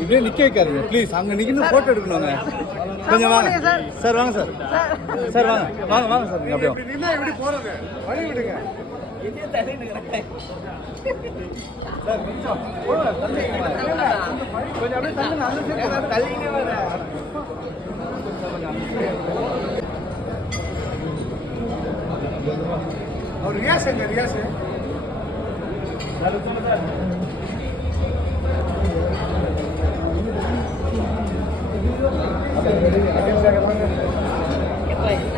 இப்படியே நிக்க வைக்காதீங்க ப்ளீஸ். அங்க நிக்கணும் போட்டோ எடுக்கணுங்க. கொஞ்சம் வாங்க சார். வாங்க சார். சார் வாங்க வாங்க வாங்க சார். நீங்க அப்படியே எப்படி போறது வழி விடுங்க. சார் கொஞ்சம் அப்படியே தள்ளுங்க. और रियाज है रियाज है Apa